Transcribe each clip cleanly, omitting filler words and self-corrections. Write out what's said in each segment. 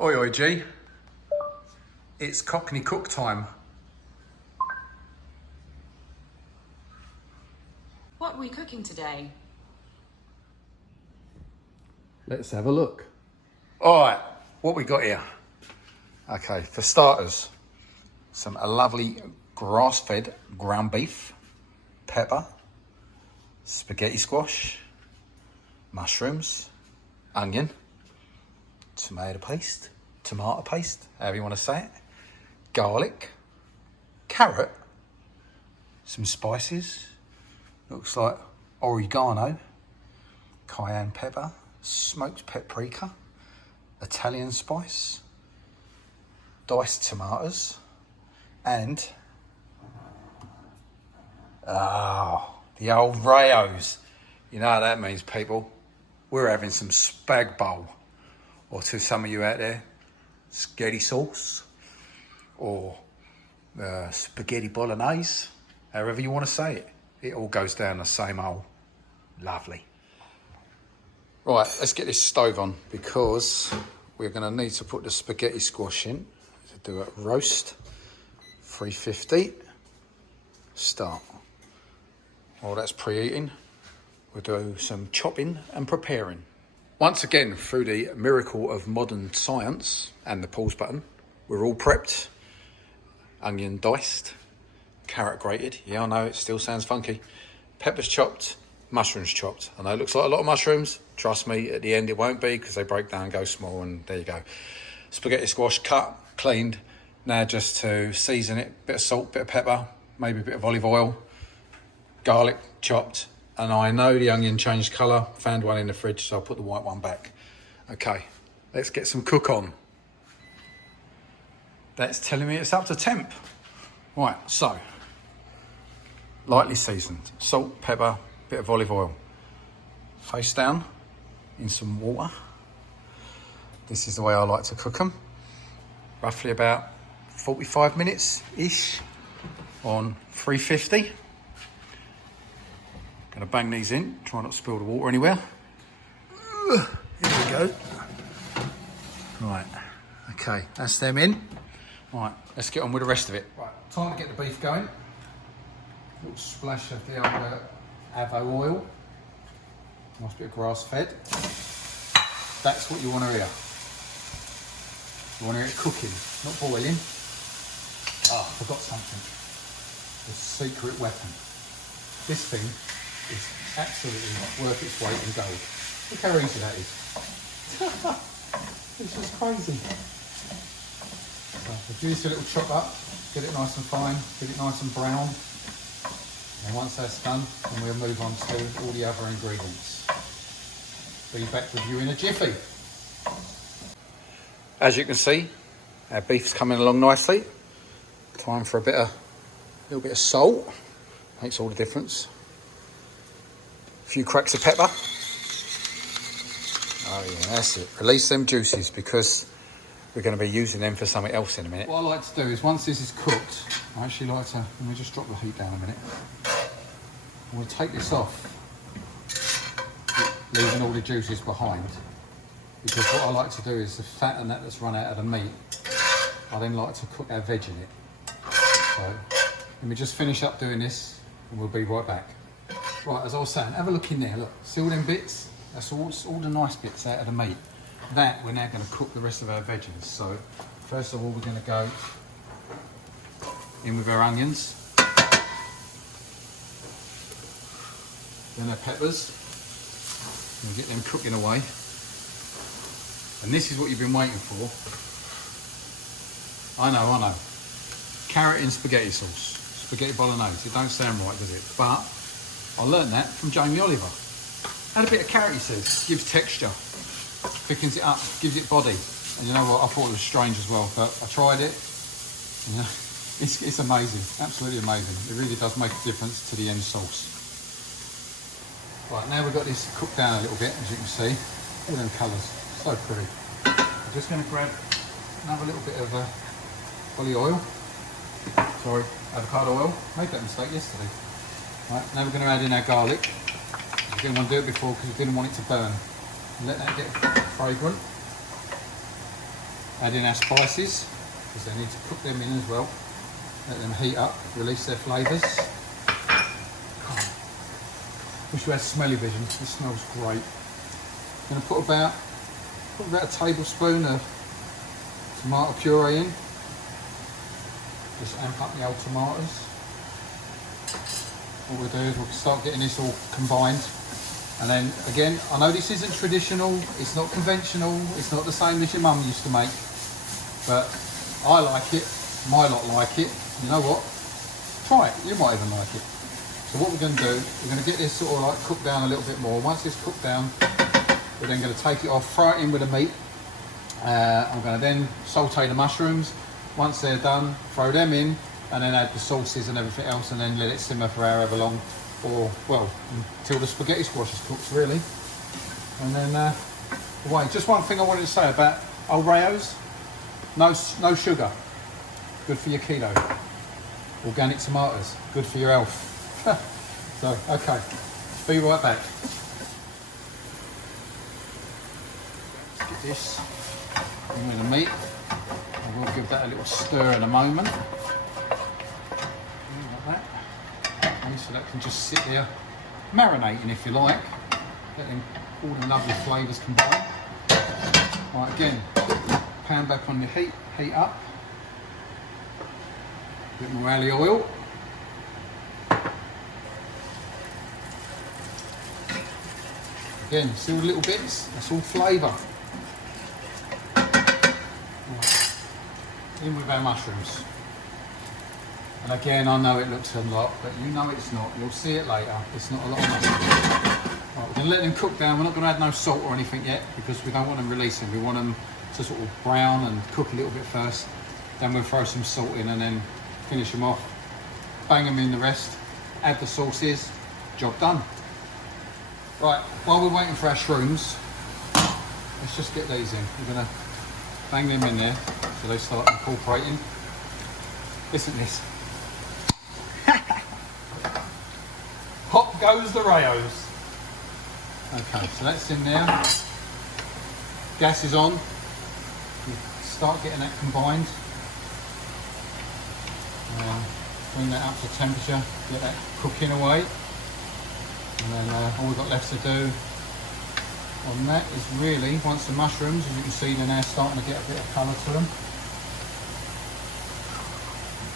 Oi, oi, G. It's Cockney cook time. What are we cooking today? Let's have a look. All right, what we got here? Okay, for starters, a lovely grass-fed ground beef, pepper, spaghetti squash, mushrooms, onion, tomato paste, however you want to say it, garlic, carrot, some spices, looks like oregano, cayenne pepper, smoked paprika, Italian spice, diced tomatoes, and the old Rayos. You know what that means, people. We're having some spag bowl, or to some of you out there, spaghetti sauce, or spaghetti bolognese, however you want to say it. It all goes down the same old. Lovely. Right, let's get this stove on because we're going to need to put the spaghetti squash in to do a roast. 350. Start. While that's preheating, we'll do some chopping and preparing. Once again, through the miracle of modern science and the pause button, we're all prepped. Onion diced, carrot grated. Yeah, I know, it still sounds funky. Peppers chopped, mushrooms chopped. I know it looks like a lot of mushrooms. Trust me, at the end it won't be because they break down, go small, and there you go. Spaghetti squash cut, cleaned. Now just to season it, bit of salt, bit of pepper, maybe a bit of olive oil, garlic chopped. And I know the onion changed colour, found one in the fridge, so I'll put the white one back. Okay, let's get some cook on. That's telling me it's up to temp. Right, so, lightly seasoned, salt, pepper, bit of olive oil. Face down in some water. This is the way I like to cook them. Roughly about 45 minutes-ish on 350. Gonna bang these in, try not to spill the water anywhere. Here we go. Right, okay, that's them in. Right, let's get on with the rest of it. Right, time to get the beef going. A little splash of the old avo oil. Nice bit of grass fed. That's what you want to hear. You want to hear it cooking, not boiling. Oh, I forgot something. The secret weapon. This thing is absolutely worth its weight in gold. Look how easy that is. It's just crazy. So reduce a little chop up, get it nice and fine, get it nice and brown. And once that's done, then we'll move on to all the other ingredients. Be back with you in a jiffy. As you can see, our beef's coming along nicely. Time for a little bit of salt. Makes all the difference. A few cracks of pepper. Oh yeah, that's it. Release them juices because we're going to be using them for something else in a minute. What I like to do is once this is cooked, I actually like to, let me just drop the heat down a minute. I'm going to take this off, leaving all the juices behind. Because what I like to do is the fat and that's run out of the meat, I then like to cook our veg in it. So let me just finish up doing this and we'll be right back. Right, as I was saying, have a look in there, look, see all them bits? That's all the nice bits out of the meat. That we're now going to cook the rest of our veggies. So first of all, we're going to go in with our onions, then our peppers, and get them cooking away. And this is what you've been waiting for. I know. Carrot in spaghetti sauce, spaghetti bolognese. It don't sound right, does it? But I learned that from Jamie Oliver. Add a bit of carrot, he says, gives texture, thickens it up, gives it body. And you know what, I thought it was strange as well, but I tried it. You know, it's amazing, absolutely amazing. It really does make a difference to the end sauce. Right, now we've got this cooked down a little bit, as you can see. All them colours, so pretty. I'm just going to grab another little bit of avocado oil. Made that mistake yesterday. Right, now we're going to add in our garlic. We didn't want to do it before because we didn't want it to burn. Let that get fragrant. add in our spices, because they need to cook them in as well. Let them heat up, release their flavours. Wish we had smelly vision. This smells great. I'm going to put about a tablespoon of tomato puree in. Just amp up the old tomatoes. What we'll do is we'll start getting this all combined. And then again, I know this isn't traditional, it's not conventional, it's not the same as your mum used to make. But I like it, my lot like it. You know what? Try it, you might even like it. So what we're going to do, we're going to get this sort of like cooked down a little bit more. Once it's cooked down, we're then going to take it off, throw it in with the meat. I'm going to then saute the mushrooms. Once they're done, throw them in, and then add the sauces and everything else, and then let it simmer for however long, or well, until the spaghetti squash is cooked really. And then away. Just one thing I wanted to say about old Rayos: no sugar, good for your keto. Organic tomatoes, good for your health. So okay, be right back. Let's get this in with the meat. I will give that a little stir in a moment. Like that. So that can just sit there marinating if you like, letting all the lovely flavours combine. Right, again, pan back on the heat up. A bit more allium oil. Again, see all the little bits? That's all flavour. Right. In with our mushrooms. And again, I know it looks a lot, but you know it's not. You'll see it later. It's not a lot of mushrooms. Right, we're going to let them cook down. We're not going to add no salt or anything yet, because we don't want them releasing. We want them to sort of brown and cook a little bit first. Then we'll throw some salt in and then finish them off. Bang them in the rest. Add the sauces. Job done. Right, while we're waiting for our shrooms, let's just get these in. We're going to bang them in there so they start incorporating. Listen to this. Hop goes the Rayos. Okay, so that's in there. Gas is on. We start getting that combined. Bring that up to temperature, get that cooking away. And then all we've got left to do on that is really, once the mushrooms, as you can see, they're now starting to get a bit of colour to them.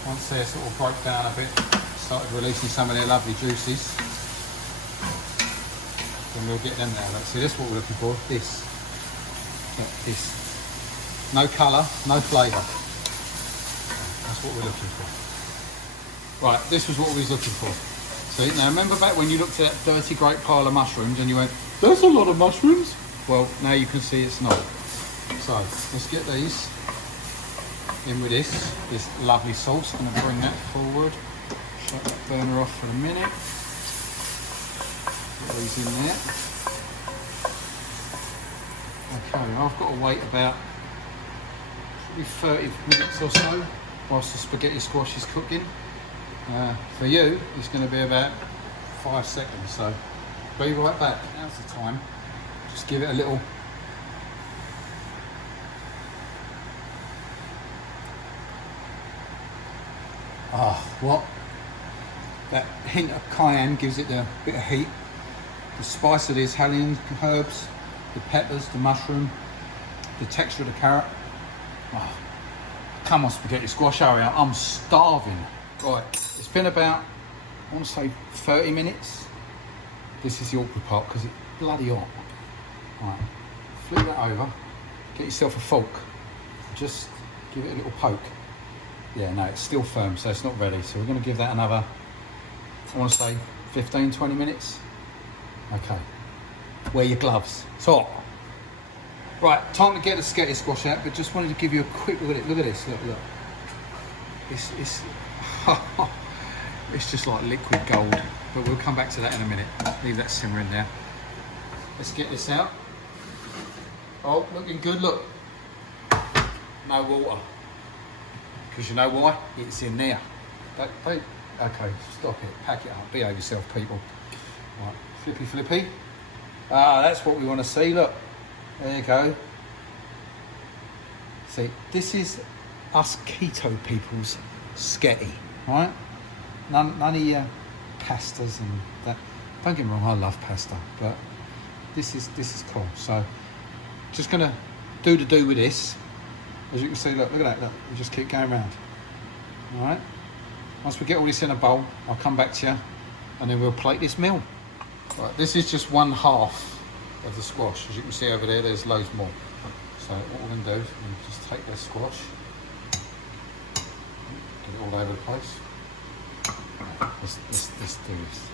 Once they're sort of broke down a bit, started releasing some of their lovely juices, then we'll get them there. Look, see, this is what we're looking for. This. Look, this. No colour, no flavour. That's what we're looking for. Right, this was what we was looking for. See, now remember back when you looked at that dirty great pile of mushrooms and you went, there's a lot of mushrooms? Well, now you can see it's not. So, let's get these in with this lovely sauce. I'm going to bring that forward. Shut that burner off for a minute. Get these in there. Okay, I've got to wait about probably 30 minutes or so whilst the spaghetti squash is cooking. For you, it's going to be about 5 seconds, so be right back. Now's the time. Just give it a little. What? That hint of cayenne gives it a bit of heat. The spice of these Italian herbs, the peppers, the mushroom, the texture of the carrot. Oh, come on, spaghetti squash, hurry up. I'm starving. Right, it's been about, I want to say 30 minutes. This is the awkward part because it's bloody hot. Right, flip that over, get yourself a fork, just give it a little poke. Yeah, no, it's still firm, so it's not ready. So we're going to give that another, I want to say 15, 20 minutes. Okay, wear your gloves, it's hot. Right, time to get the sketty squash out, but just wanted to give you a quick look at it. Look at this, look. It's just like liquid gold, but we'll come back to that in a minute. Leave that simmering there. Let's get this out. Oh, looking good, look. No water. Because you know why? It's in there. Okay, stop it, pack it up, behave yourself, people. Right, flippy. That's what we want to see, look. There you go. See, this is us keto people's sketty, right? None of your pastas and that. Don't get me wrong, I love pasta, but this is cool. So, just gonna do with this. As you can see, look at that, look. We just keep going around. All right. Once we get all this in a bowl, I'll come back to you, and then we'll plate this meal. Right, this is just 1/2 of the squash. As you can see over there, there's loads more. So what we're going to do is just take this squash, get it all over the place. Right, let's do this.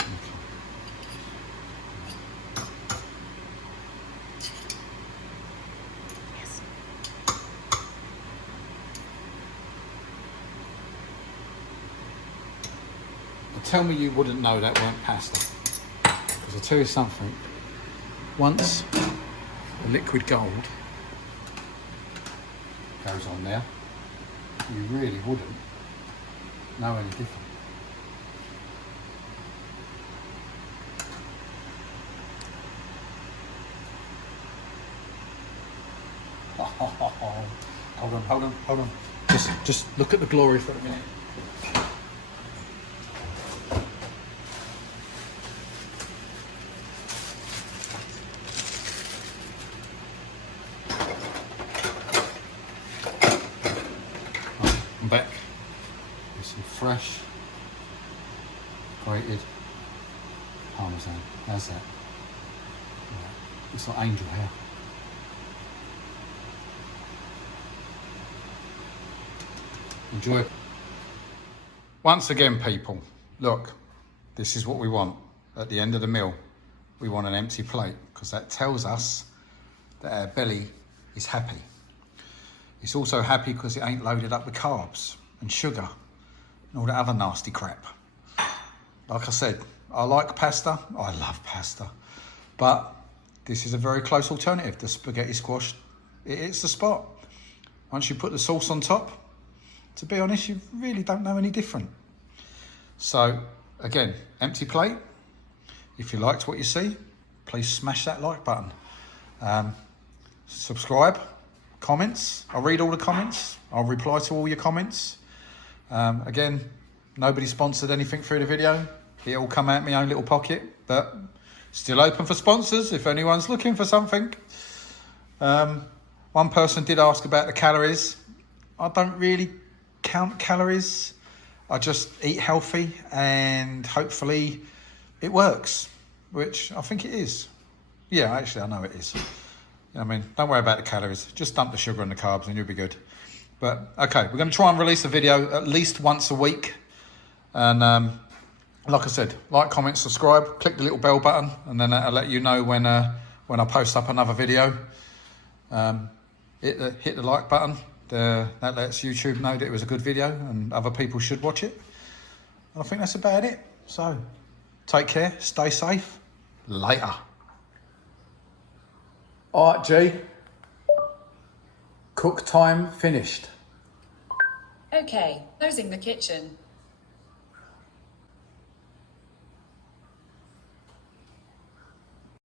Okay. Yes. Tell me you wouldn't know that weren't pasta. Because I'll tell you something. Once the liquid gold goes on there, you really wouldn't know any different. Hold on. Just look at the glory for a minute. I'm back with some fresh grated parmesan. How's that? It's like angel hair. Enjoy. Once again, people, look, this is what we want at the end of the meal. We want an empty plate because that tells us that our belly is happy. It's also happy because it ain't loaded up with carbs and sugar and all that other nasty crap. Like I said, I like pasta. I love pasta. But this is a very close alternative. The spaghetti squash, it's the spot. Once you put the sauce on top, to be honest, you really don't know any different. So, again, empty plate. If you liked what you see, please smash that like button. Subscribe, comments. I'll read all the comments. I'll reply to all your comments. Again, nobody sponsored anything through the video. It all come out of my own little pocket, but still open for sponsors if anyone's looking for something. One person did ask about the calories. I don't really count calories. I just eat healthy and hopefully it works, which I think it is. Yeah, actually I know it is. I mean, don't worry about the calories. Just dump the sugar and the carbs and you'll be good. But okay, we're going to try and release a video at least once a week. And like I said, like, comment, subscribe, click the little bell button, and then that'll let you know when I post up another video. Hit the like button. That lets YouTube know that it was a good video and other people should watch it. I think that's about it. So, take care, stay safe. Later. All right, G. Cook time finished. Okay, closing the kitchen.